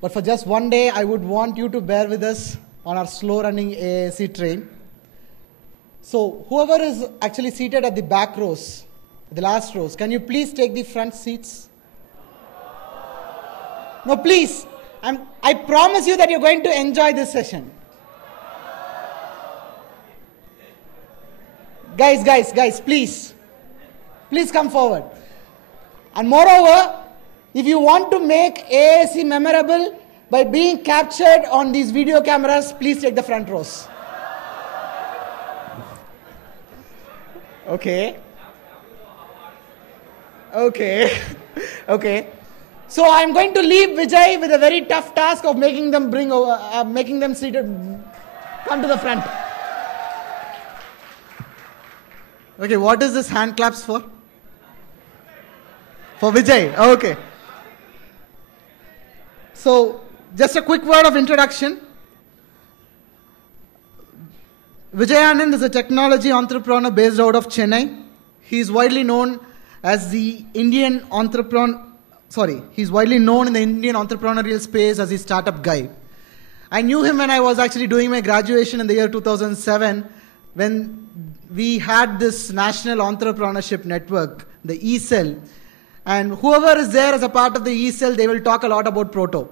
But for just one day, I would want you to bear with us on our slow-running AISC train. So whoever is actually seated at the back rows, the last rows, can you please take the front seats? No, please. I promise you that you're going to enjoy this session. Guys, please. Please come forward. And moreover, if you want to make AISC memorable by being captured on these video cameras, please take the front rows. Okay. So I'm going to leave Vijay with a very tough task of making them seated, come to the front. Okay, what is this hand claps for? For Vijay, okay. So, just a quick word of introduction. Vijay Anand is a technology entrepreneur based out of Chennai. He is widely known as the Indian entrepreneur. He's widely known in the Indian entrepreneurial space as the startup guy. I knew him when I was actually doing my graduation in the year 2007, when we had this national entrepreneurship network, the eCell. And whoever is there as a part of the eCell, they will talk a lot about Proto.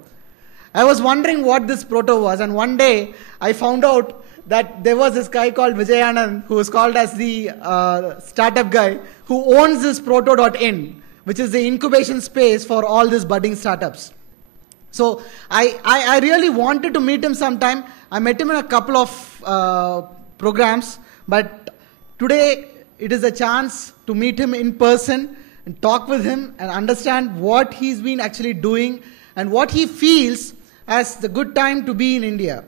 I was wondering what this Proto was, and one day I found out that there was this guy called Vijay Anand, who is called as the startup guy, who owns this Proto.in, which is the incubation space for all these budding startups. So I really wanted to meet him sometime. I met him in a couple of programs, but today it is a chance to meet him in person and talk with him and understand what he's been actually doing and what he feels as the good time to be in India.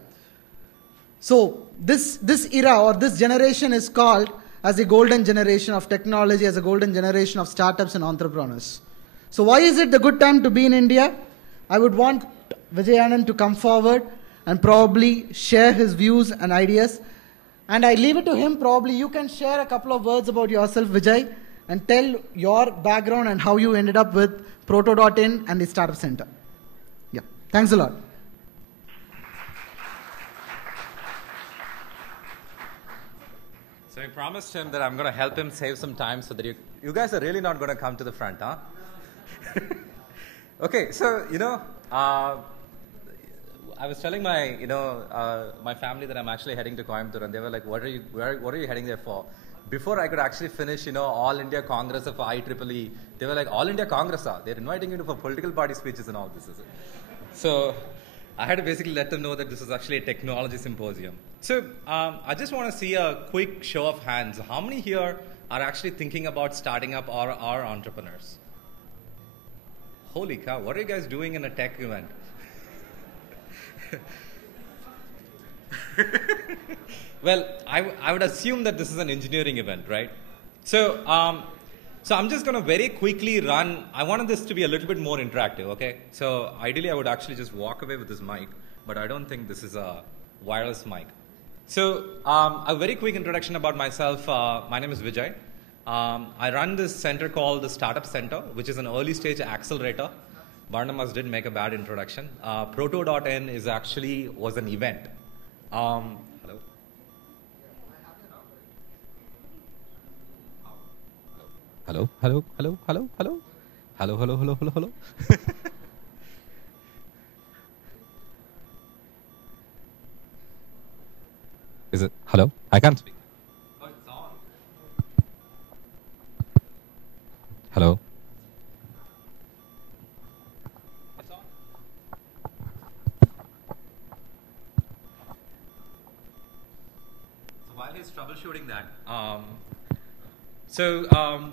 So this era or this generation is called as the golden generation of technology, as a golden generation of startups and entrepreneurs. So why is it the good time to be in India? I would want Vijay Anand to come forward and probably share his views and ideas. And I leave it to him. Probably you can share a couple of words about yourself, Vijay, and tell your background and how you ended up with Proto.in and the Startup Center. Yeah, thanks a lot. So I promised him that I'm going to help him save some time so that you guys are really not going to come to the front, huh? Okay, so, I was telling my, my family that I'm actually heading to Coimbatore, and they were like, what are you heading there for? Before I could actually finish, All India Congress of IEEE, they were like, All India Congress, they're inviting you for political party speeches and all this, is it? So I had to basically let them know that this is actually a technology symposium. So I just want to see a quick show of hands. How many here are actually thinking about starting up or are entrepreneurs? Holy cow, what are you guys doing in a tech event? Well, I would assume that this is an engineering event, right? So, so I'm just going to very quickly run. I wanted this to be a little bit more interactive, okay? So ideally, I would actually just walk away with this mic, but I don't think this is a wireless mic. So a very quick introduction about myself. My name is Vijay. I run this center called the Startup Center, which is an early stage accelerator. Barnabas did make a bad introduction. Proto.in was an event. Hello? Hello? Is it? Hello? I can't speak. Oh, it's on. Hello? It's on. So while he's troubleshooting that,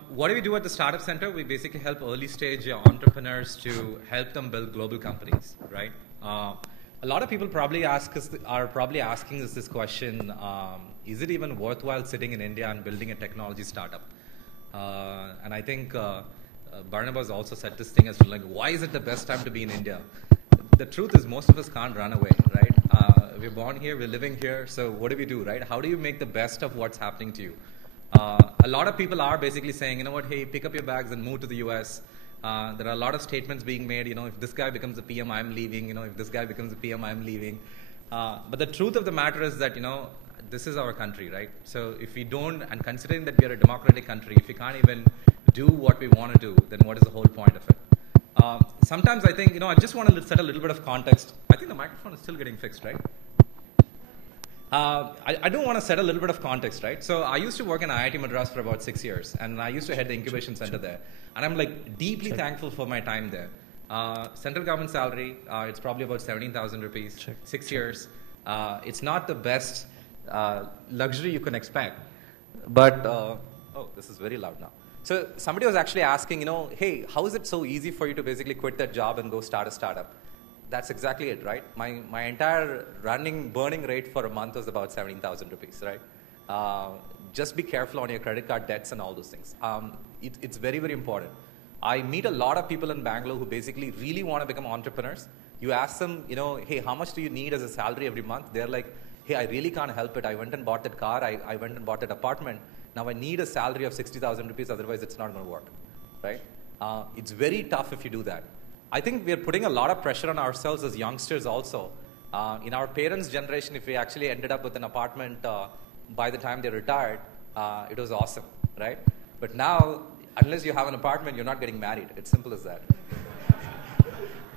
what do we do at the Startup Center? We basically help early stage entrepreneurs to help them build global companies, right? A lot of people are probably asking us this question, is it even worthwhile sitting in India and building a technology startup? And I think Barnabas also said this thing as to like, why is it the best time to be in India? The truth is most of us can't run away, right? We're born here, we're living here, so what do we do, right? How do you make the best of what's happening to you? A lot of people are basically saying, you know what, hey, pick up your bags and move to the US. There are a lot of statements being made, if this guy becomes the PM, I'm leaving, if this guy becomes the PM, I'm leaving. But the truth of the matter is that, this is our country, right? So if we don't, and considering that we are a democratic country, if we can't even do what we want to do, then what is the whole point of it? Sometimes I think, I just want to set a little bit of context. I think the microphone is still getting fixed, right? I do want to set a little bit of context, right? So I used to work in IIT Madras for about 6 years, and I used to head the incubation center there. And I'm like deeply thankful for my time there. Central government salary, it's probably about 17,000 rupees, 6 years. It's not the best luxury you can expect. But, oh, this is very loud now. So somebody was actually asking, hey, how is it so easy for you to basically quit that job and go start a startup? That's exactly it, right? My entire burning rate for a month was about 17,000 rupees, right? Just be careful on your credit card debts and all those things. It's very, very important. I meet a lot of people in Bangalore who basically really want to become entrepreneurs. You ask them, hey, how much do you need as a salary every month? They're like, hey, I really can't help it. I went and bought that car. I went and bought that apartment. Now I need a salary of 60,000 rupees, otherwise it's not going to work, right? It's very tough if you do that. I think we're putting a lot of pressure on ourselves as youngsters also. In our parents' generation, if we actually ended up with an apartment by the time they retired, it was awesome, right? But now, unless you have an apartment, you're not getting married. It's simple as that,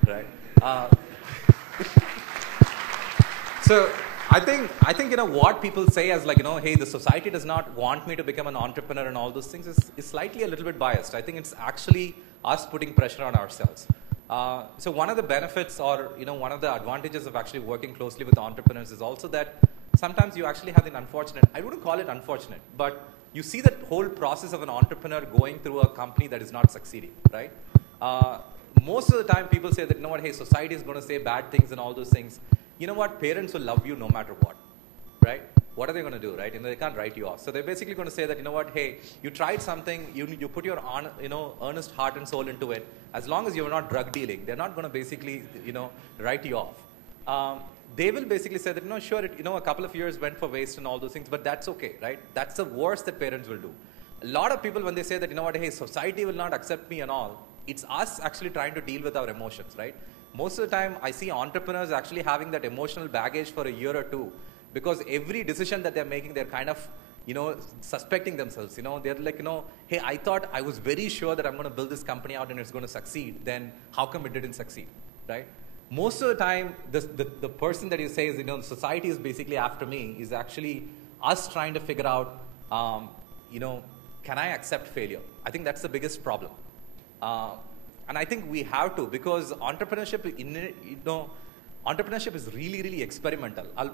right? So I think what people say as like, hey, the society does not want me to become an entrepreneur and all those things is slightly a little bit biased. I think it's actually us putting pressure on ourselves. So one of the benefits or, one of the advantages of actually working closely with entrepreneurs is also that sometimes you actually have an unfortunate, I wouldn't call it unfortunate, but you see the whole process of an entrepreneur going through a company that is not succeeding, right? Most of the time people say that, hey, society is going to say bad things and all those things. You know what? Parents will love you no matter what, right? What are they going to do, right? They can't write you off. So they're basically going to say that, hey, you tried something, you put your earnest heart and soul into it. As long as you're not drug dealing, they're not going to basically, write you off. They will basically say that, sure, a couple of years went for waste and all those things, but that's okay, right? That's the worst that parents will do. A lot of people, when they say that, hey, society will not accept me and all, it's us actually trying to deal with our emotions, right? Most of the time, I see entrepreneurs actually having that emotional baggage for a year or two, because every decision that they're making, they're kind of, suspecting themselves. They're like, hey, I thought I was very sure that I'm going to build this company out and it's going to succeed. Then how come it didn't succeed, right? Most of the time, the person that you say is, society is basically after me is actually us trying to figure out, can I accept failure? I think that's the biggest problem. And I think we have to, because entrepreneurship, entrepreneurship is really, really experimental. I'll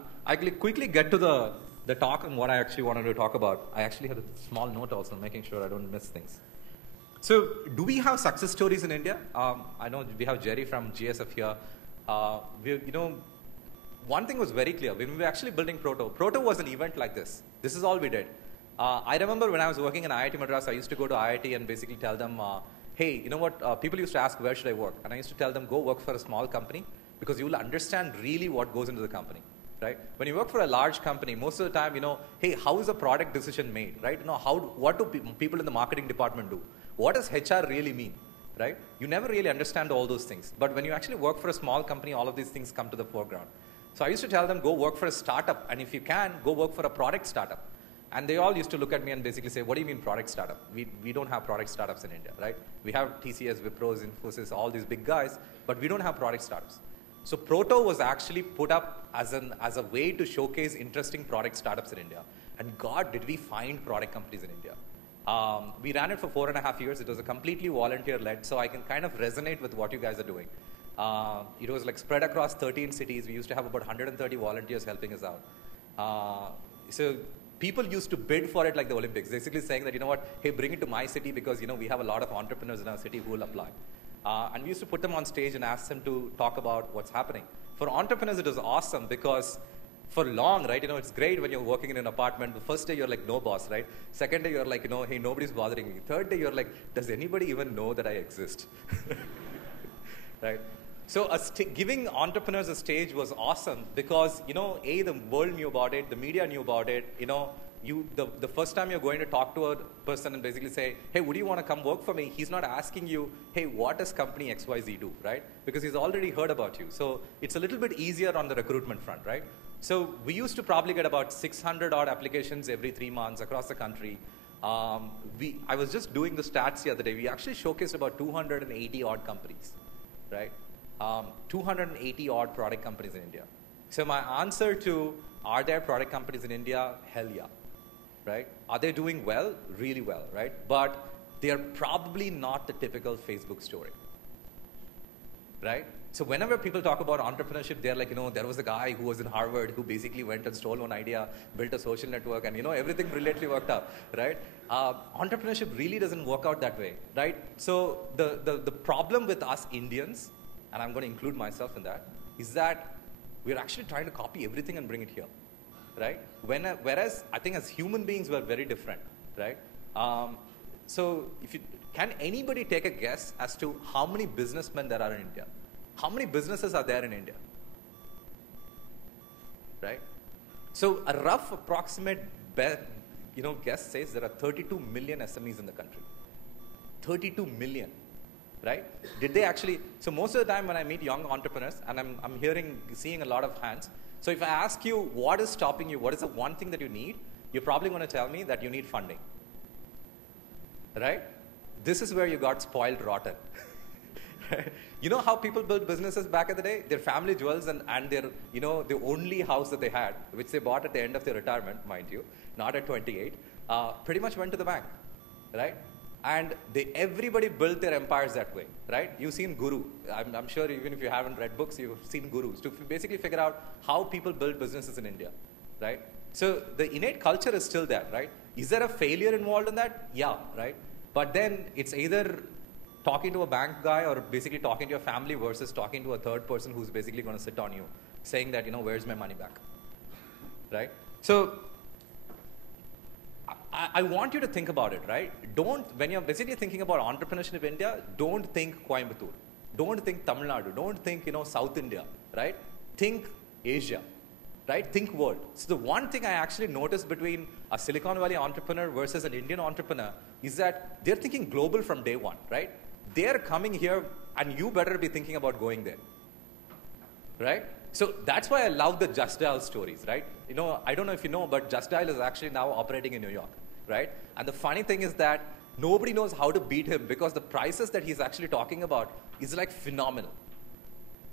quickly get to the talk and what I actually wanted to talk about. I actually had a small note also, making sure I don't miss things. So, do we have success stories in India? I know we have Jerry from GSF here. One thing was very clear. When we were actually building Proto was an event like this. This is all we did. I remember when I was working in IIT Madras, I used to go to IIT and basically tell them, hey, you know what, people used to ask, where should I work? And I used to tell them, go work for a small company, because you will understand really what goes into the company, right? When you work for a large company, most of the time, hey, how is a product decision made, right? What do people in the marketing department do? What does HR really mean, right? You never really understand all those things. But when you actually work for a small company, all of these things come to the foreground. So I used to tell them, go work for a startup, and if you can, go work for a product startup. And they all used to look at me and basically say, what do you mean product startup? We don't have product startups in India, right? We have TCS, Wipros, Infosys, all these big guys, but we don't have product startups. So Proto was actually put up as a way to showcase interesting product startups in India. And God, did we find product companies in India. We ran it for 4.5 years. It was a completely volunteer-led, so I can kind of resonate with what you guys are doing. It was like spread across 13 cities. We used to have about 130 volunteers helping us out. So people used to bid for it like the Olympics, basically saying that, hey, bring it to my city because, we have a lot of entrepreneurs in our city who will apply. And we used to put them on stage and ask them to talk about what's happening. For entrepreneurs, it was awesome because for long, right, it's great when you're working in an apartment. The first day, you're like, no boss, right? Second day, you're like, hey, nobody's bothering me. Third day, you're like, does anybody even know that I exist? Right? So giving entrepreneurs a stage was awesome because, A, the world knew about it, the media knew about it, the first time you're going to talk to a person and basically say, hey, would you want to come work for me? He's not asking you, hey, what does company XYZ do, right? Because he's already heard about you. So it's a little bit easier on the recruitment front, right? So we used to probably get about 600 odd applications every 3 months across the country. I was just doing the stats the other day. We actually showcased about 280 odd companies, right? 280 odd product companies in India. So my answer to, are there product companies in India? Hell yeah, right? Are they doing well? Really well, right? But they're probably not the typical Facebook story, right? So whenever people talk about entrepreneurship, they're like, there was a guy who was in Harvard who basically went and stole one idea, built a social network, and everything brilliantly worked out, right? Entrepreneurship really doesn't work out that way, right? So the problem with us Indians, and I'm going to include myself in that, is that we're actually trying to copy everything and bring it here, right? Whereas I think as human beings, we're very different, right? So can anybody take a guess as to how many businessmen there are in India? How many businesses are there in India? Right? So a rough approximate guess says there are 32 million SMEs in the country. 32 million, right? Did they actually, so most of the time when I meet young entrepreneurs, and I'm seeing a lot of hands, so if I ask you what is stopping you, what is the one thing that you need, you're probably going to tell me that you need funding, right? This is where you got spoiled rotten. You know how people built businesses back in the day? Their family jewels and their, the only house that they had, which they bought at the end of their retirement, mind you, not at 28, pretty much went to the bank, right? And everybody built their empires that way, right? You've seen Guru. I'm sure even if you haven't read books, you've seen gurus to basically figure out how people build businesses in India, right? So the innate culture is still there, right? Is there a failure involved in that? Yeah, right? But then it's either talking to a bank guy or basically talking to your family versus talking to a third person who's basically going to sit on you saying that, where's my money back, right? So I want you to think about it, right? When you're basically thinking about entrepreneurship in India, don't think Coimbatore. Don't think Tamil Nadu. Don't think, South India, right? Think Asia, right? Think world. So the one thing I actually noticed between a Silicon Valley entrepreneur versus an Indian entrepreneur is that they're thinking global from day one, right? They're coming here and you better be thinking about going there, right? So that's why I love the Just Dial stories, right? I don't know if you know, but Just Dial is actually now operating in New York, right? And the funny thing is that nobody knows how to beat him because the prices that he's actually talking about is like phenomenal,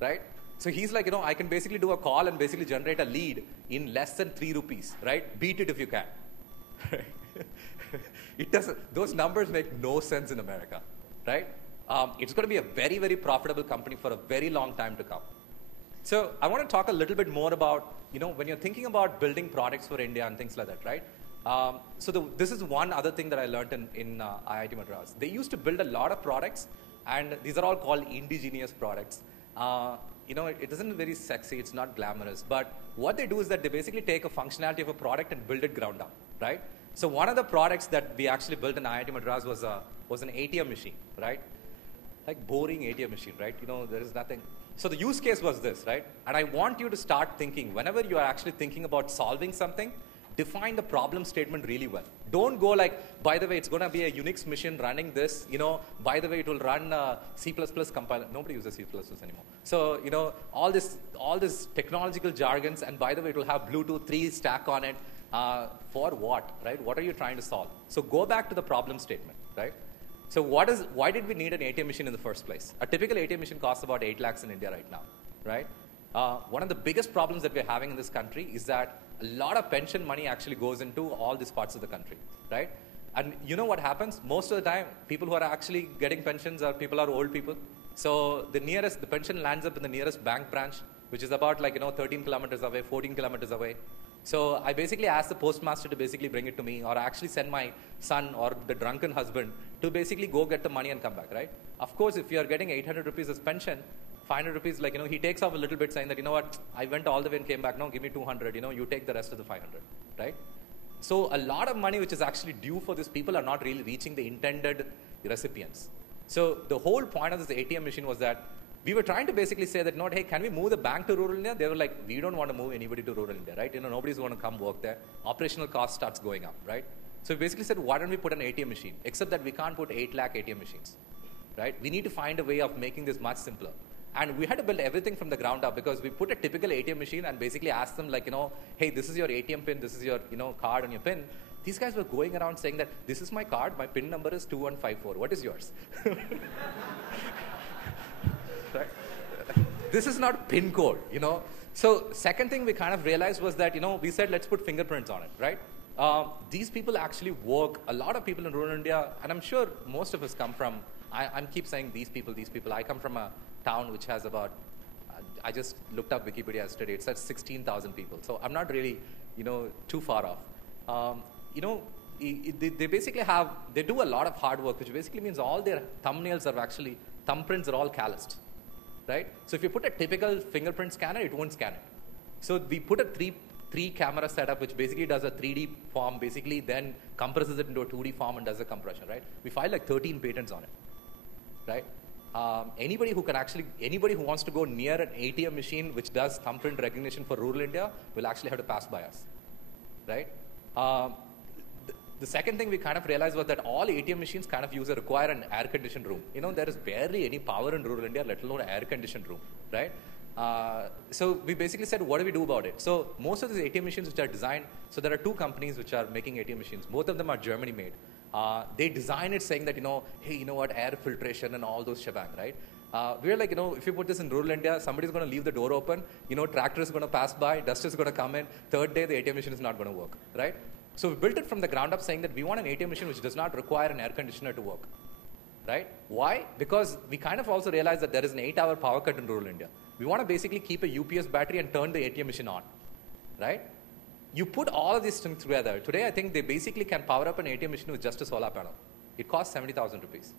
right? So he's like, I can basically do a call and basically generate a lead in less than 3 rupees, right? Beat it if you can. Those numbers make no sense in America, right? It's going to be a very, very profitable company for a very long time to come. So I want to talk a little bit more about, when you're thinking about building products for India and things like that, right? This is one other thing that I learned in IIT Madras. They used to build a lot of products, and these are all called indigenous products. It isn't very sexy, it's not glamorous, but what they do is that they basically take a functionality of a product and build it ground up, right? So one of the products that we actually built in IIT Madras was an ATM machine, right? Like boring ATM machine, right? There is nothing. So the use case was this, right? And I want you to start thinking, whenever you are actually thinking about solving something, define the problem statement really well. Don't go like, by the way, it's going to be a Unix machine running this, by the way, it will run C++ compiler. Nobody uses C++ anymore. So, all this technological jargons, and by the way, it will have Bluetooth 3 stack on it. For what, right? What are you trying to solve? So go back to the problem statement, right? So why did we need an ATM machine in the first place? A typical ATM machine costs about 8 lakhs in India right now, right? One of the biggest problems that we're having in this country is that a lot of pension money actually goes into all these parts of the country, right? And you know what happens? Most of the time, people who are actually getting pensions are old people. So the pension lands up in the nearest bank branch, which is about 13 kilometers away, 14 kilometers away. So I basically asked the postmaster to basically bring it to me, or I actually send my son or the drunken husband to basically go get the money and come back, right? Of course, if you're getting 800 rupees as pension, 500 rupees, he takes off a little bit saying that, I went all the way and came back, no, give me 200, you take the rest of the 500, right? So a lot of money which is actually due for these people are not really reaching the intended recipients. So the whole point of this ATM machine was that we were trying to basically say that, no, hey, can we move the bank to rural India? They were like, we don't want to move anybody to rural India, right? Nobody's going to come work there. Operational cost starts going up, right? So we basically said, why don't we put an ATM machine? Except that we can't put 8 lakh ATM machines, right? We need to find a way of making this much simpler. And we had to build everything from the ground up because we put a typical ATM machine and basically asked them like, hey, this is your ATM pin, this is your, card on your pin. These guys were going around saying that, this is my card, my pin number is 2154. What is yours? Right? This is not pin code, So second thing we kind of realized was that, we said, let's put fingerprints on it, right? These people actually work, a lot of people in rural India, and I'm sure most of us come from, I keep saying these people. I come from a town which has about, I just looked up Wikipedia yesterday, it says 16,000 people. So I'm not really, too far off. They basically they do a lot of hard work, which basically means all their thumbprints are all calloused, right? So if you put a typical fingerprint scanner, it won't scan it. So we put a three camera setup, which basically does a 3D form, basically then compresses it into a 2D form and does a compression, right? We filed like 13 patents on it, right? Anybody who wants to go near an ATM machine which does thumbprint recognition for rural India will actually have to pass by us, right? The second thing we kind of realized was that all ATM machines kind of require an air-conditioned room. There is barely any power in rural India, let alone an air-conditioned room, right? So we basically said, what do we do about it? So most of these ATM machines which are designed, so there are 2 companies which are making ATM machines. Both of them are Germany made. They design it saying that, hey, air filtration and all those shebang, right? We're like, if you put this in rural India, somebody's going to leave the door open, tractor is going to pass by, dust is going to come in, third day the ATM machine is not going to work, right? So we built it from the ground up saying that we want an ATM machine which does not require an air conditioner to work, right? Why? Because we kind of also realized that there is an 8-hour power cut in rural India. We want to basically keep a UPS battery and turn the ATM machine on, right? You put all of these things together. Today, I think they basically can power up an ATM machine with just a solar panel. It costs 70,000 rupees,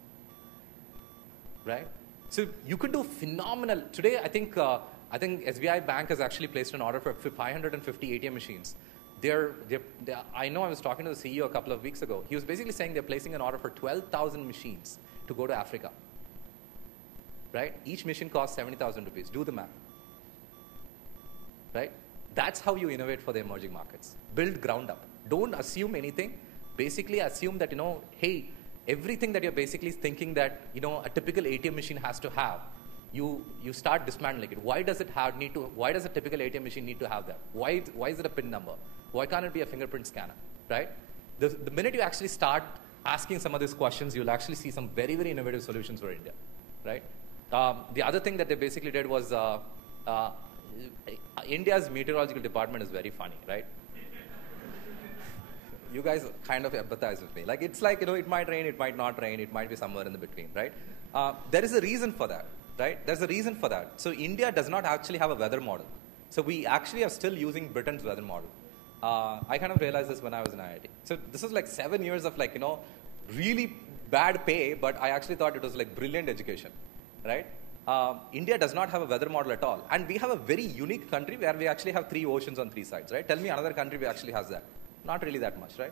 right? So you could do phenomenal. Today, I think SBI Bank has actually placed an order for 550 ATM machines. I know I was talking to the CEO a couple of weeks ago. He was basically saying they're placing an order for 12,000 machines to go to Africa, right? Each machine costs 70,000 rupees. Do the math, right? That's how you innovate for the emerging markets. Build ground up. Don't assume anything. Basically assume that, hey, everything that you're basically thinking that, a typical ATM machine has to have, you start dismantling it. Why does a typical ATM machine need to have that? Why is it a PIN number? Why can't it be a fingerprint scanner, right? The minute you actually start asking some of these questions, you'll actually see some very, very innovative solutions for India, right? The other thing that they basically did was, India's meteorological department is very funny, right? You guys kind of empathize with me. Like, it's like, it might rain, it might not rain, it might be somewhere in the between, right? There is a reason for that, right? There's a reason for that. So India does not actually have a weather model. So we actually are still using Britain's weather model. I kind of realized this when I was in IIT. So this is like 7 years of really bad pay, but I actually thought it was like brilliant education, right? India does not have a weather model at all. And we have a very unique country where we actually have 3 oceans on 3 sides, right? Tell me another country who actually has that. Not really that much, right?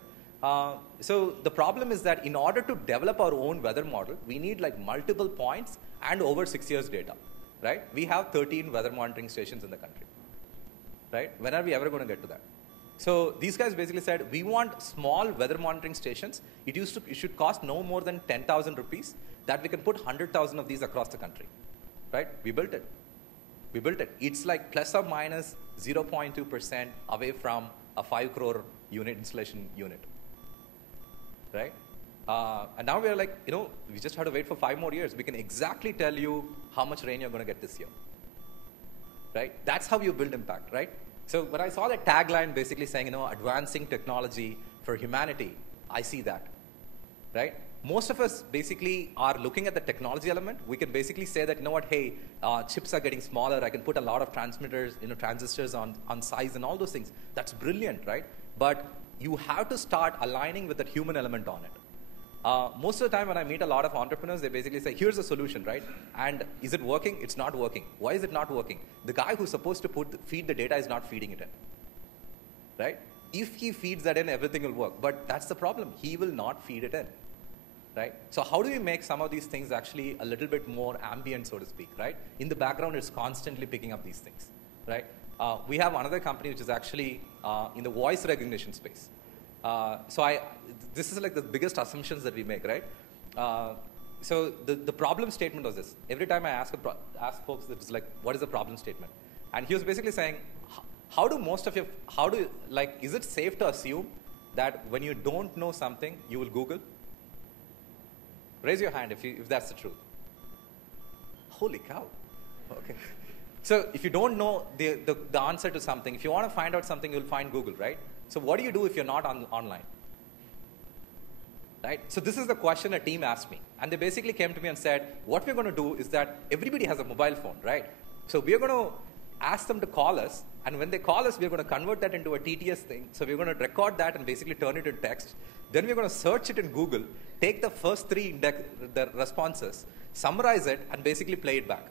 So the problem is that in order to develop our own weather model, we need like multiple points and over 6 years data, right? We have 13 weather monitoring stations in the country, right? When are we ever going to get to that? So these guys basically said, we want small weather monitoring stations. It should cost no more than 10,000 rupees that we can put 100,000 of these across the country. Right? We built it. It's like plus or minus 0.2% away from a 5 crore unit installation unit. Right? And now we're like, we just have to wait for 5 more years. We can exactly tell you how much rain you're going to get this year. Right? That's how you build impact, right? So when I saw that tagline basically saying, advancing technology for humanity, I see that, right? Most of us basically are looking at the technology element. We can basically say that, hey, chips are getting smaller. I can put a lot of transmitters, transistors on size and all those things. That's brilliant, right? But you have to start aligning with that human element on it. Most of the time when I meet a lot of entrepreneurs, they basically say, here's a solution, right? And is it working? It's not working. Why is it not working? The guy who's supposed to feed the data is not feeding it in, right? If he feeds that in, everything will work. But that's the problem. He will not feed it in. right? So how do we make some of these things actually a little bit more ambient, so to speak, right? In the background, it's constantly picking up these things, right? We have another company which is actually in the voice recognition space. This is like the biggest assumptions that we make, right? So the problem statement was this. Every time I ask folks, it's like, what is the problem statement? And he was basically saying, is it safe to assume that when you don't know something, you will Google? Raise your hand if that's the truth. Holy cow. Okay. So if you don't know the answer to something, if you want to find out something, you'll find Google, right? So what do you do if you're not online? Right? So this is the question a team asked me. And they basically came to me and said, what we're going to do is that everybody has a mobile phone, right? So we're going to ask them to call us. And when they call us, we're going to convert that into a TTS thing. So we're going to record that and basically turn it into text. Then we're going to search it in Google, take the first three the responses, summarize it, and basically play it back.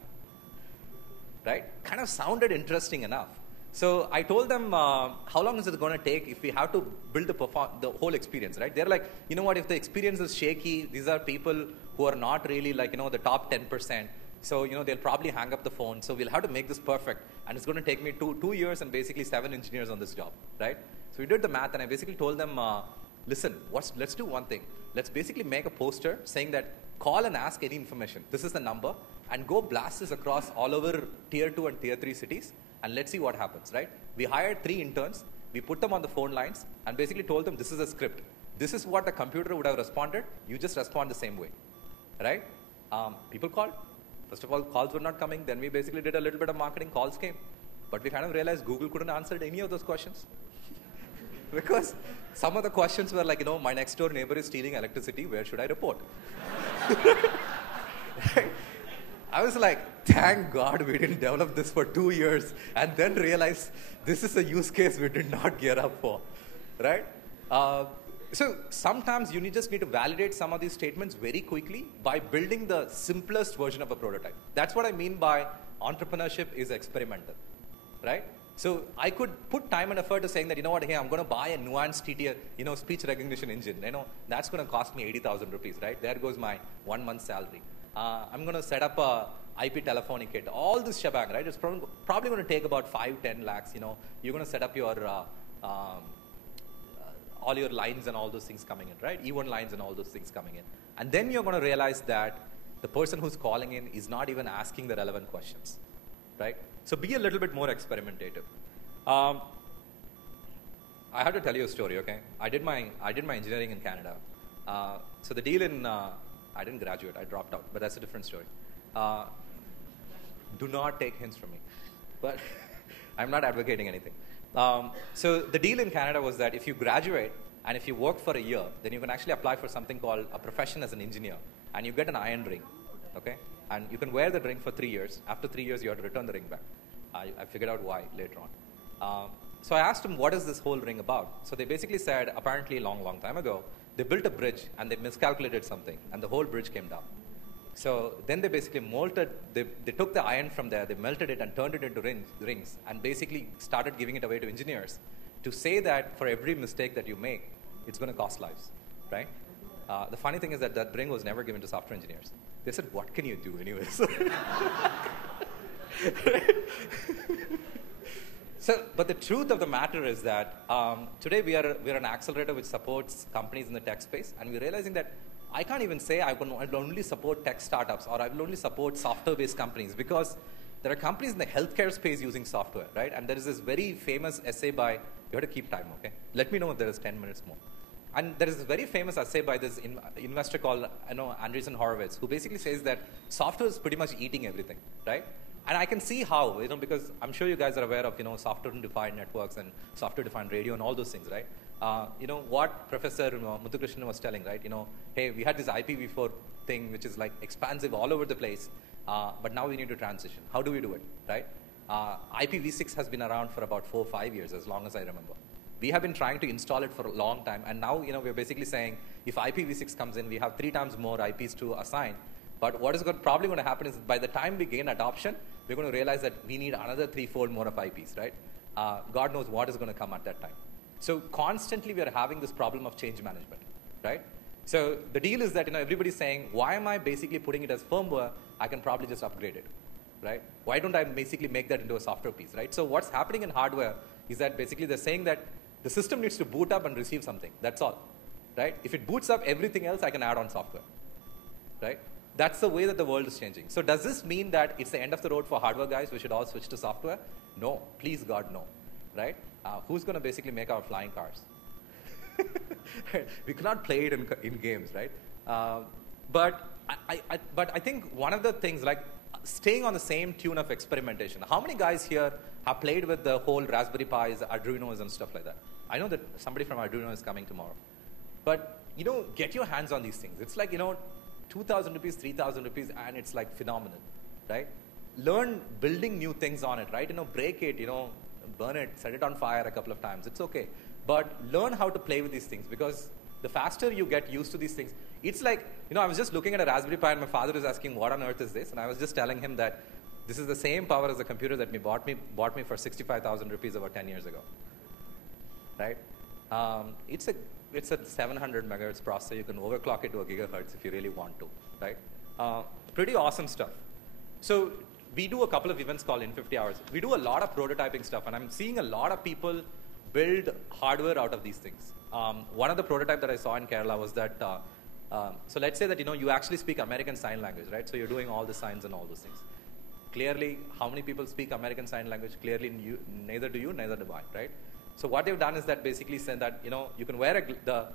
Right? Kind of sounded interesting enough. So I told them, how long is it going to take if we have to build the whole experience, right? They're like, you know what, if the experience is shaky, these are people who are not really like, the top 10%. So, they'll probably hang up the phone. So we'll have to make this perfect. And it's going to take me two years and basically 7 engineers on this job, right? So we did the math and I basically told them, listen, let's do one thing. Let's basically make a poster saying that call and ask any information. This is the number. And go blast this across all over tier 2 and tier 3 cities. And let's see what happens, right? We hired 3 interns. We put them on the phone lines and basically told them this is a script. This is what the computer would have responded. You just respond the same way, right? People called. First of all, calls were not coming. Then we basically did a little bit of marketing. Calls came. But we kind of realized Google couldn't answer any of those questions. Because some of the questions were like, my next door neighbor is stealing electricity. Where should I report? Right? I was like, thank God we didn't develop this for 2 years and then realize this is a use case we did not gear up for, right? So sometimes you just need to validate some of these statements very quickly by building the simplest version of a prototype. That's what I mean by entrepreneurship is experimental, right? So I could put time and effort to saying that, hey, I'm going to buy a nuanced TTS, speech recognition engine. That's going to cost me 80,000 rupees, right? There goes my 1 month salary. I'm going to set up a IP telephony kit. All this shebang, right? It's probably going to take about 5-10 lakhs. You're going to set up your all your lines and all those things coming in, right? E1 lines and all those things coming in. And then you're going to realize that the person who's calling in is not even asking the relevant questions, right? So be a little bit more experimentative. I have to tell you a story, okay? I did my engineering in Canada. So the deal in I didn't graduate. I dropped out, but that's a different story. Do not take hints from me. But I'm not advocating anything. So the deal in Canada was that if you graduate and if you work for a year, then you can actually apply for something called a profession as an engineer. And you get an iron ring, okay? And you can wear the ring for 3 years. After 3 years, you have to return the ring back. I figured out why later on. So I asked them, what is this whole ring about? So they basically said, apparently a long, long time ago, they built a bridge and they miscalculated something and the whole bridge came down. So then they basically they took the iron from there, they melted it and turned it into rings and basically started giving it away to engineers to say that for every mistake that you make, it's going to cost lives, right? The funny thing is that ring was never given to software engineers. They said, what can you do anyways? So, but the truth of the matter is that today we are an accelerator which supports companies in the tech space, and we're realizing that I can't even say I will only support tech startups or I will only support software-based companies because there are companies in the healthcare space using software, right? And there is this very famous essay by, you have to keep time, okay? Let me know if there is 10 minutes more. And there is this very famous essay by this investor called Andreessen Horowitz, who basically says that software is pretty much eating everything, right? And I can see how, because I'm sure you guys are aware of, software-defined networks and software-defined radio and all those things, right? What Professor Muthukrishnan was telling, right? Hey, we had this IPv4 thing, which is like expansive all over the place, but now we need to transition. How do we do it, right? IPv6 has been around for about 4 or 5 years, as long as I remember. We have been trying to install it for a long time, and now, we're basically saying, if IPv6 comes in, we have 3 times more IPs to assign. But what is probably going to happen is by the time we gain adoption, we're going to realize that we need another 3-fold more of IPs, right? God knows what is going to come at that time. So constantly we are having this problem of change management, right? So the deal is that, everybody's saying, why am I basically putting it as firmware? I can probably just upgrade it, right? Why don't I basically make that into a software piece, right? So what's happening in hardware is that basically they're saying that the system needs to boot up and receive something. That's all, right? If it boots up everything else, I can add on software, right? That's the way that the world is changing. So does this mean that it's the end of the road for hardware guys? We should all switch to software? No, please God, no, right? Who's going to basically make our flying cars? We cannot play it in games, right? But I think one of the things, like staying on the same tune of experimentation. How many guys here have played with the whole Raspberry Pis, Arduinos, and stuff like that? I know that somebody from Arduino is coming tomorrow. But, get your hands on these things. It's like, 2,000 rupees, 3,000 rupees, and it's like phenomenal, right? Learn building new things on it, right? Break it, burn it, set it on fire a couple of times. It's okay. But learn how to play with these things, because the faster you get used to these things, it's like, I was just looking at a Raspberry Pi and my father was asking, what on earth is this? And I was just telling him that this is the same power as the computer that bought me for 65,000 rupees about 10 years ago, right? It's a 700 megahertz processor. You can overclock it to a gigahertz if you really want to, right? Pretty awesome stuff. So we do a couple of events called in 50 hours. We do a lot of prototyping stuff, and I'm seeing a lot of people build hardware out of these things. One of the prototype that I saw in Kerala was that, so let's say that, you actually speak American Sign Language, right? So you're doing all the signs and all those things. Clearly, how many people speak American Sign Language? Clearly, neither do you, neither do I, right? So what they've done is that basically said that, you can wear the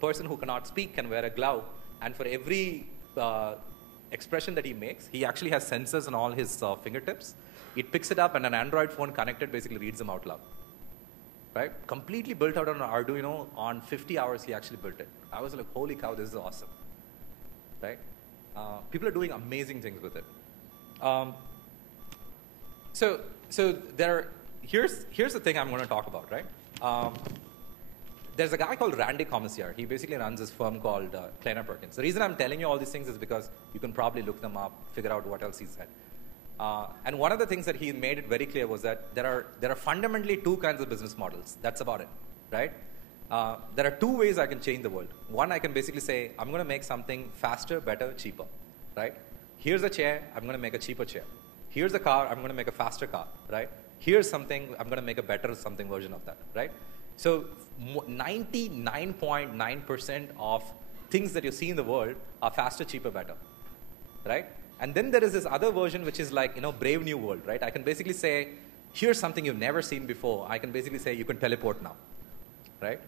person who cannot speak can wear a glove, and for every expression that he makes, he actually has sensors on all his fingertips. It picks it up, and an Android phone connected basically reads them out loud. Right? Completely built out on an Arduino. On 50 hours, he actually built it. I was like, holy cow, this is awesome. Right? People are doing amazing things with it. So here's the thing I'm going to talk about, right? There's a guy called Randy Commercier. He basically runs this firm called Kleiner Perkins. The reason I'm telling you all these things is because you can probably look them up, figure out what else he said. And one of the things that he made it very clear was that there are fundamentally two kinds of business models. That's about it, right? There are two ways I can change the world. One, I can basically say, I'm going to make something faster, better, cheaper, right? Here's a chair, I'm going to make a cheaper chair. Here's a car, I'm going to make a faster car, right? Here's something, I'm going to make a better something version of that, right? So 99.9% of things that you see in the world are faster, cheaper, better, right? And then there is this other version which is like, Brave New World, right? I can basically say, here's something you've never seen before. I can basically say, you can teleport now, right?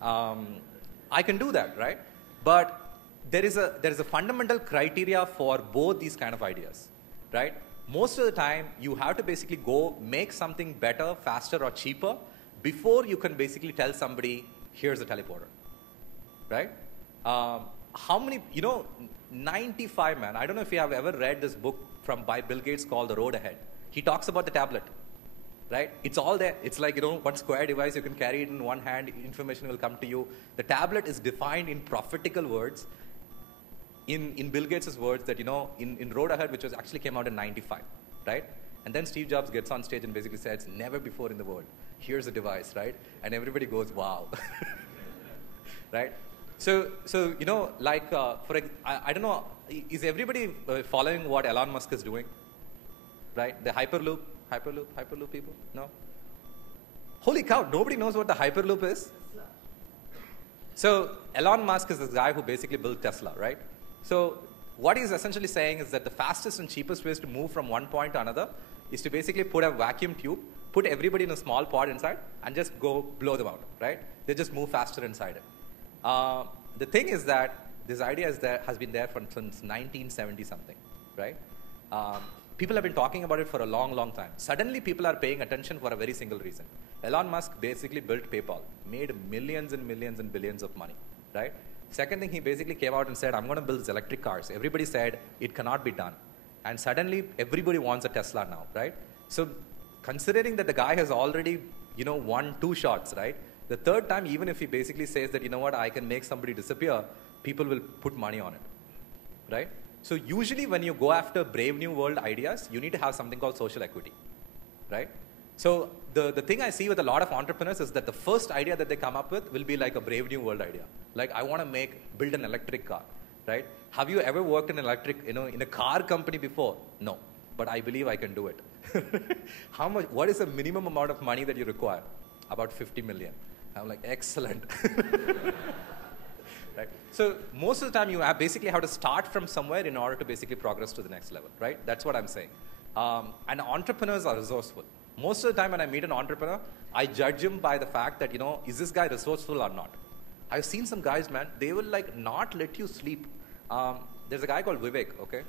I can do that, right? But there is a fundamental criteria for both these kind of ideas, right? Most of the time, you have to basically go make something better, faster, or cheaper before you can basically tell somebody, here's a teleporter, right? How many, 95, man. I don't know if you have ever read this book by Bill Gates called The Road Ahead. He talks about the tablet, right? It's all there. It's like, one square device, you can carry it in one hand, information will come to you. The tablet is defined in prophetical words, in Bill Gates' words that, in Road Ahead, which actually came out in 95, right? And then Steve Jobs gets on stage and basically says, never before in the world. Here's a device, right? And everybody goes, wow, right? So I don't know, is everybody following what Elon Musk is doing? Right? The Hyperloop people? No? Holy cow, nobody knows what the Hyperloop is? So Elon Musk is this guy who basically built Tesla, right? So what he's essentially saying is that the fastest and cheapest ways to move from one point to another is to basically put a vacuum tube, put everybody in a small pod inside, and just go blow them out, right? They just move faster inside it. The thing is that this idea has been there since 1970 something, right? People have been talking about it for a long, long time. Suddenly, people are paying attention for a very single reason. Elon Musk basically built PayPal, made millions and millions and billions of money, right? Second thing, he basically came out and said, I'm going to build electric cars. Everybody said it cannot be done. And suddenly, everybody wants a Tesla now, right? So considering that the guy has already, won 2 shots, right? The third time, even if he basically says that, I can make somebody disappear, people will put money on it, right? So usually when you go after brave new world ideas, you need to have something called social equity, right? So the thing I see with a lot of entrepreneurs is that the first idea that they come up with will be like a brave new world idea. Like, I want to build an electric car, right? Have you ever worked in in a car company before? No, but I believe I can do it. How much? What is the minimum amount of money that you require? About 50 million. I'm like, excellent. Right? So most of the time, you basically have to start from somewhere in order to basically progress to the next level, right? That's what I'm saying. And entrepreneurs are resourceful. Most of the time when I meet an entrepreneur, I judge him by the fact that, is this guy resourceful or not? I've seen some guys, man, they will like not let you sleep. There's a guy called Vivek, okay?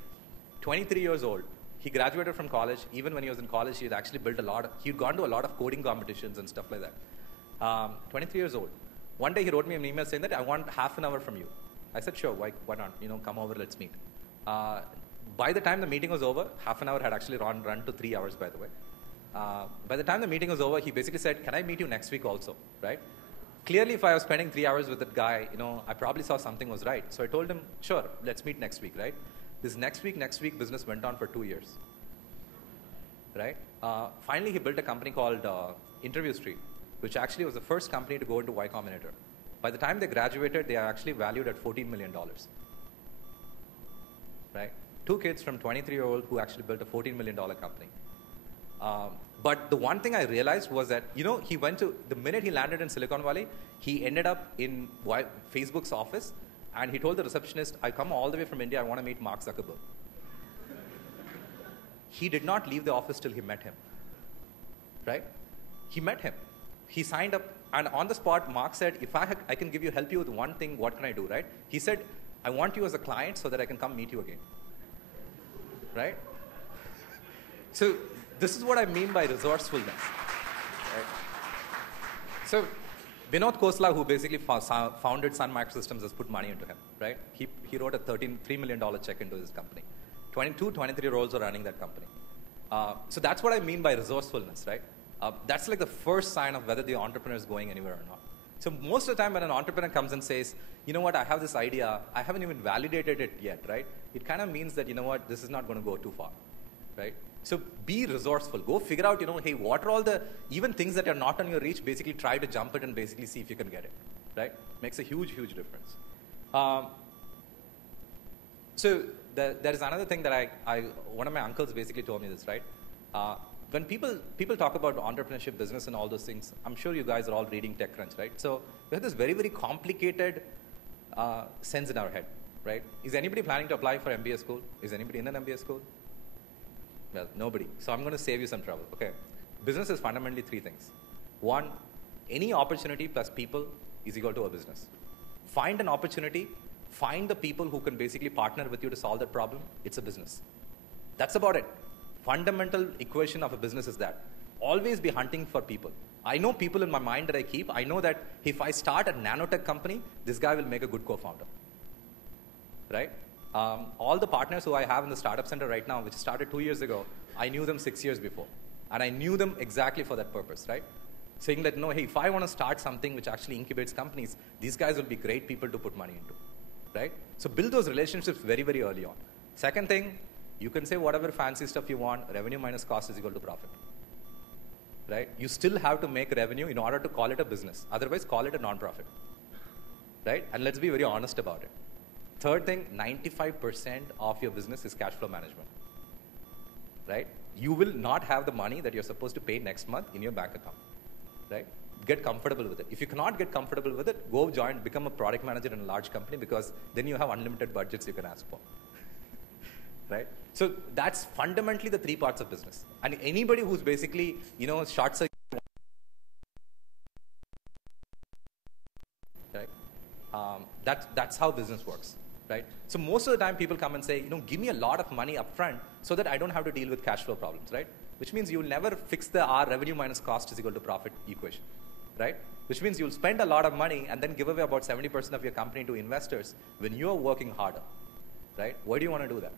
23 years old. He graduated from college. Even when he was in college, he had actually built he'd gone to a lot of coding competitions and stuff like that. 23 years old. One day he wrote me an email saying that I want half an hour from you. I said, sure, why not? Come over, let's meet. By the time the meeting was over, half an hour had actually run to 3 hours, by the way. By the time the meeting was over, he basically said, can I meet you next week also, right? Clearly, if I was spending 3 hours with that guy, I probably saw something was right. So I told him, sure, let's meet next week, right? This next week business went on for 2 years, right? Finally, he built a company called Interview Street, which actually was the first company to go into Y Combinator. By the time they graduated, they are actually valued at $14 million, right? 2 kids from 23-year-old who actually built a $14 million company. But the one thing I realized was that, the minute he landed in Silicon Valley, he ended up in Facebook's office, and he told the receptionist, I come all the way from India, I want to meet Mark Zuckerberg. He did not leave the office till he met him, right? He met him. He signed up, and on the spot, Mark said, if I can help you with one thing, what can I do, right? He said, I want you as a client so that I can come meet you again, right? So this is what I mean by resourcefulness, right? So Vinod Khosla, who basically founded Sun Microsystems, has put money into him, right? He wrote a $3 million check into his company. 23-year-olds are running that company. So that's what I mean by resourcefulness, right? That's like the first sign of whether the entrepreneur is going anywhere or not. So most of the time when an entrepreneur comes and says, you know what, I have this idea, I haven't even validated it yet, right? It kind of means that, you know what, this is not going to go too far, right? So be resourceful. Go figure out, hey, what are all the, even things that are not on your reach, basically try to jump it and basically see if you can get it, right? Makes a huge, huge difference. So there is another thing that one of my uncles basically told me this, right? When people talk about entrepreneurship, business, and all those things, I'm sure you guys are all reading TechCrunch, right? So we have this very, very complicated sense in our head, right? Is anybody planning to apply for MBA school? Is anybody in an MBA school? Well, nobody. So I'm going to save you some trouble, okay? Business is fundamentally 3 things. 1, any opportunity plus people is equal to a business. Find an opportunity, find the people who can basically partner with you to solve that problem, it's a business. That's about it. Fundamental equation of a business is that. Always be hunting for people. I know people in my mind that I keep. I know that if I start a nanotech company, this guy will make a good co-founder, right? All the partners who I have in the startup center right now, which started 2 years ago, I knew them 6 years before. And I knew them exactly for that purpose, right? Saying that, no, hey, if I want to start something which actually incubates companies, these guys will be great people to put money into, right? So build those relationships very, very early on. Second thing, you can say whatever fancy stuff you want, revenue minus cost is equal to profit, right? You still have to make revenue in order to call it a business. Otherwise, call it a non-profit, right? And let's be very honest about it. Third thing, 95% of your business is cash flow management, right? You will not have the money that you're supposed to pay next month in your bank account, right? Get comfortable with it. If you cannot get comfortable with it, go become a product manager in a large company, because then you have unlimited budgets you can ask for, right? So that's fundamentally the 3 parts of business. And anybody who's basically, short circuit, right? That's how business works, right? So most of the time people come and say, give me a lot of money upfront so that I don't have to deal with cash flow problems, right? Which means you'll never fix the revenue minus cost is equal to profit equation, right? Which means you'll spend a lot of money and then give away about 70% of your company to investors when you're working harder, right? Why do you want to do that?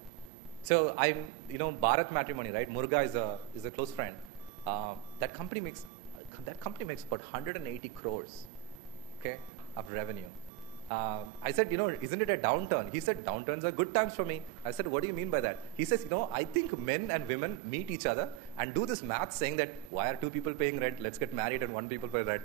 So Bharat Matrimony, right? Muruga is a close friend. That company makes about 180 crores, okay, of revenue. I said, isn't it a downturn? He said, downturns are good times for me. I said, what do you mean by that? He says, I think men and women meet each other and do this math saying that, why are two people paying rent? Let's get married and one people pay rent.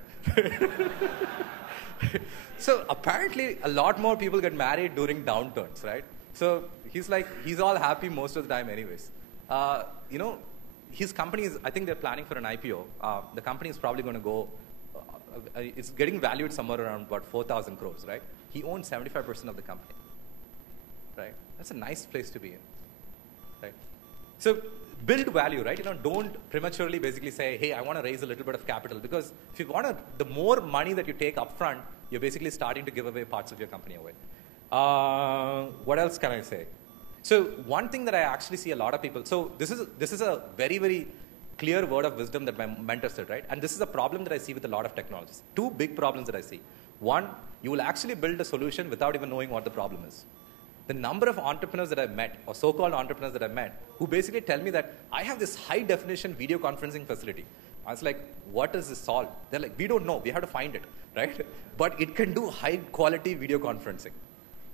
So apparently a lot more people get married during downturns, right? So he's all happy most of the time anyways. His company is, I think they're planning for an IPO. The company is probably going to go, it's getting valued somewhere around about 4,000 crores, right? He owns 75% of the company, right? That's a nice place to be in, right? So build value, right? Don't prematurely basically say, hey, I want to raise a little bit of capital, because if you want the more money that you take upfront, you're basically starting to give away parts of your company away. What else can I say? So one thing that I actually see a lot of people, so this is a very, very clear word of wisdom that my mentor said, right? And this is a problem that I see with a lot of technologies. Two big problems that I see. One, you will actually build a solution without even knowing what the problem is. The number of entrepreneurs that I've met, or so-called entrepreneurs that I've met, who basically tell me that I have this high-definition video conferencing facility. I was like, what does this solve? They're like, we don't know. We have to find it, right? But it can do high-quality video conferencing,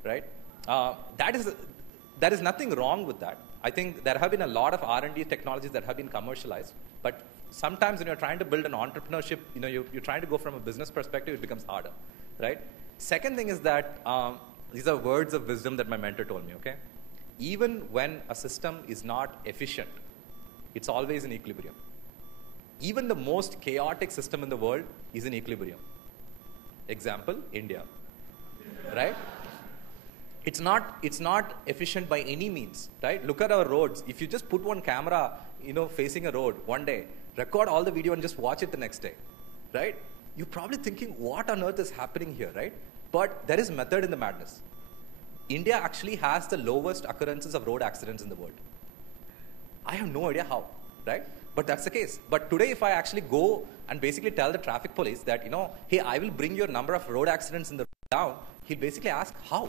right? There is nothing wrong with that. I think there have been a lot of R&D technologies that have been commercialized, but sometimes when you're trying to build an entrepreneurship, you're trying to go from a business perspective, it becomes harder, right? Second thing is that these are words of wisdom that my mentor told me, okay? Even when a system is not efficient, it's always in equilibrium. Even the most chaotic system in the world is in equilibrium. Example, India, right? It's not efficient by any means, right? Look at our roads. If you just put one camera, facing a road one day, record all the video and just watch it the next day, right? You're probably thinking, what on earth is happening here, right? But there is method in the madness. India actually has the lowest occurrences of road accidents in the world. I have no idea how, right? But that's the case. But today, if I actually go and basically tell the traffic police that, hey, I will bring your number of road accidents in the down, he'll basically ask, how?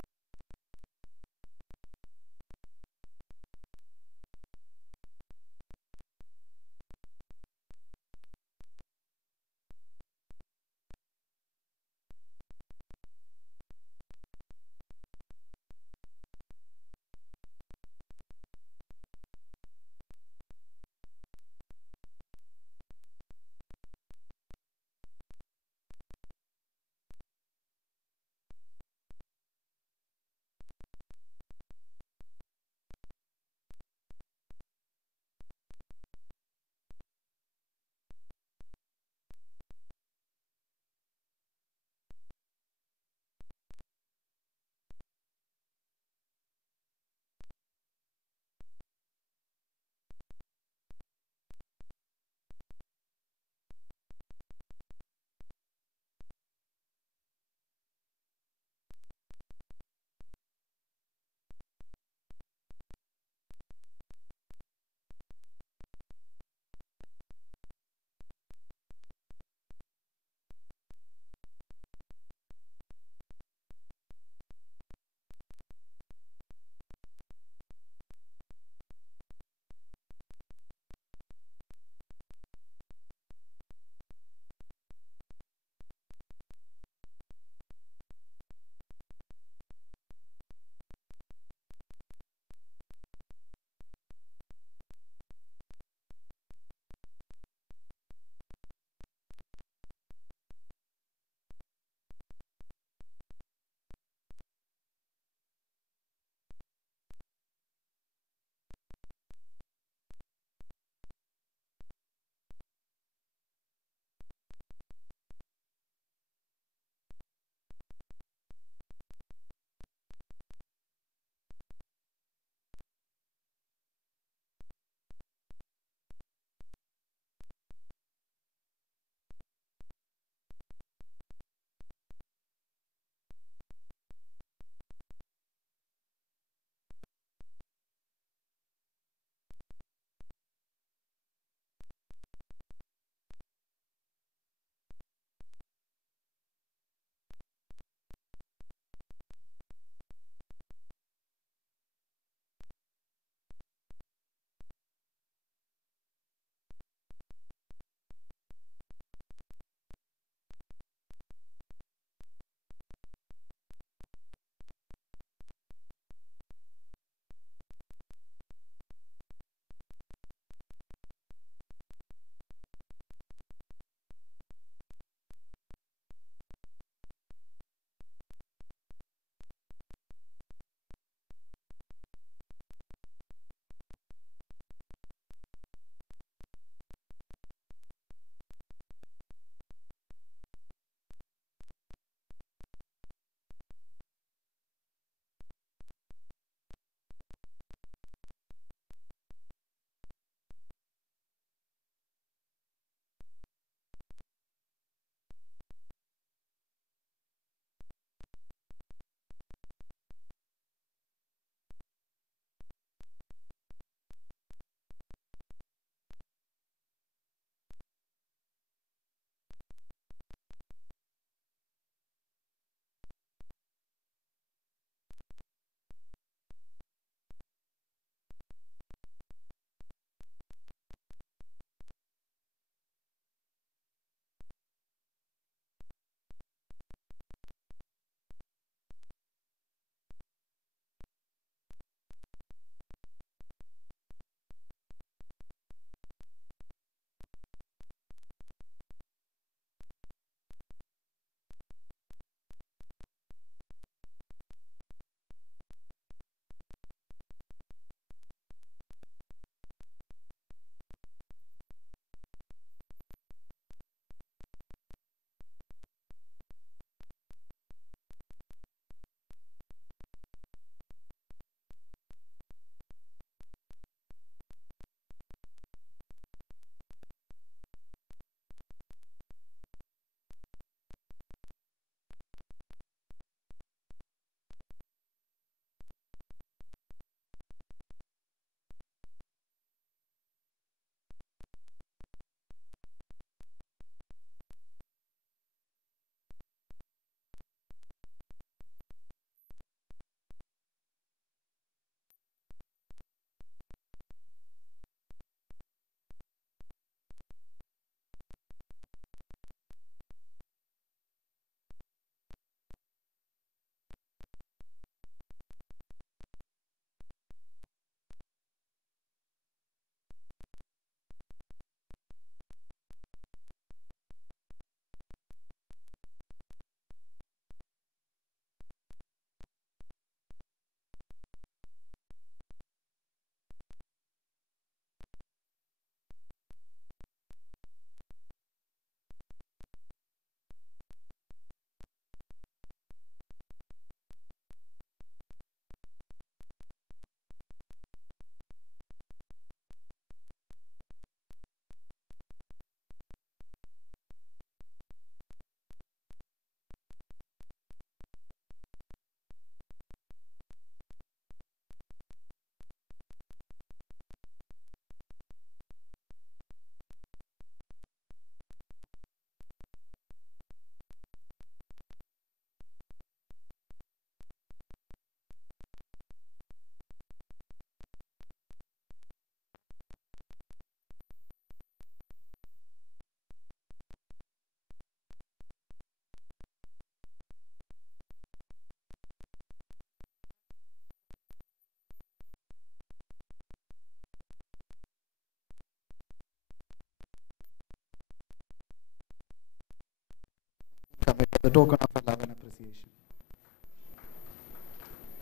the token of love and appreciation.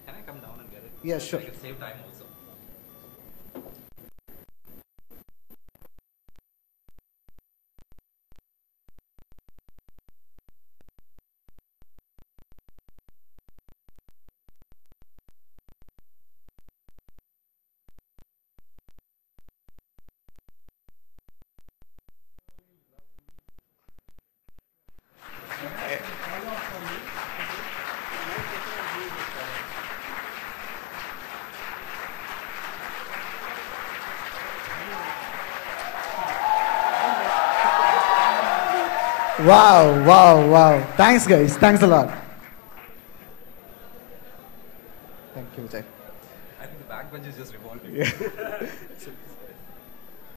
Can I come down and get it? Yeah, sure. I can save time also. Wow, wow, wow. Thanks, guys. Thanks a lot. Thank you, Vijay. I think the backbench is just revolving.